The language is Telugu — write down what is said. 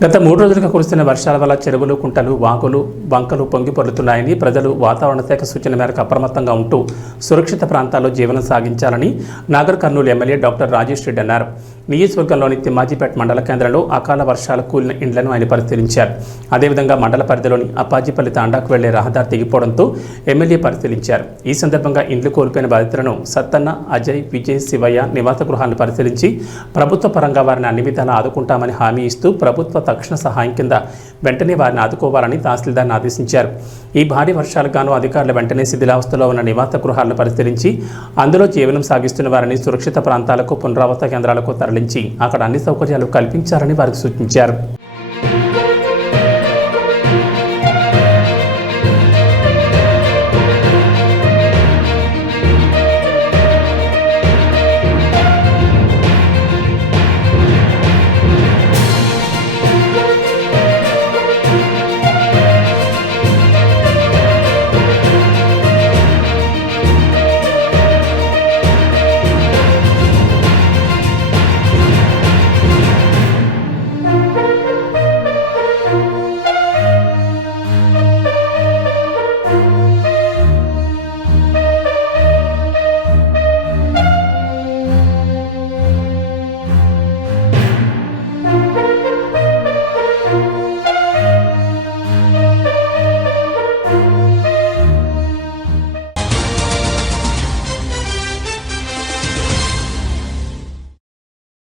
గత 3 రోజులుగా కురుస్తున్న వర్షాల వల్ల చెరువులు, కుంటలు, వాగులు, వంకలు పొంగి పొర్లుతున్నాయని ప్రజలు వాతావరణ శాఖ సూచన మేరకు అప్రమత్తంగా ఉంటూ సురక్షిత ప్రాంతాల్లో జీవనం సాగించాలని నాగర్ కర్నూలు ఎమ్మెల్యే డాక్టర్ రాజేష్ రెడ్డి అన్నారు. నియోజకవర్గంలోని తిమ్మాజీపేట మండల కేంద్రంలో అకాల వర్షాలు కూలిన ఇండ్లను ఆయన పరిశీలించారు. అదేవిధంగా మండల పరిధిలోని అప్పాజీపల్లి తాండాకు వెళ్లే రహదారి తెగిపోవడంతో ఎమ్మెల్యే పరిశీలించారు. ఈ సందర్భంగా ఇండ్లు కోల్పోయిన బాధితులను సత్తన్న, అజయ్, విజయ్, శివయ్య నివాస గృహాలను పరిశీలించి ప్రభుత్వ పరంగా వారిని అన్ని విధాలా ఆదుకుంటామని హామీ ఇస్తూ ప్రభుత్వ తక్షణ సహాయం కింద వెంటనే వారిని ఆదుకోవాలని తహసీల్దార్ని ఆదేశించారు. ఈ భారీ వర్షాలకు గాను అధికారులు వెంటనే శిథిలావస్థలో ఉన్న నివాస గృహాలను పరిశీలించి అందులో జీవనం సాగిస్తున్న వారిని సురక్షిత ప్రాంతాలకు, పునరావాస కేంద్రాలకు తరలించి అక్కడ అన్ని సౌకర్యాలు కల్పించాలని వారికి సూచించారు.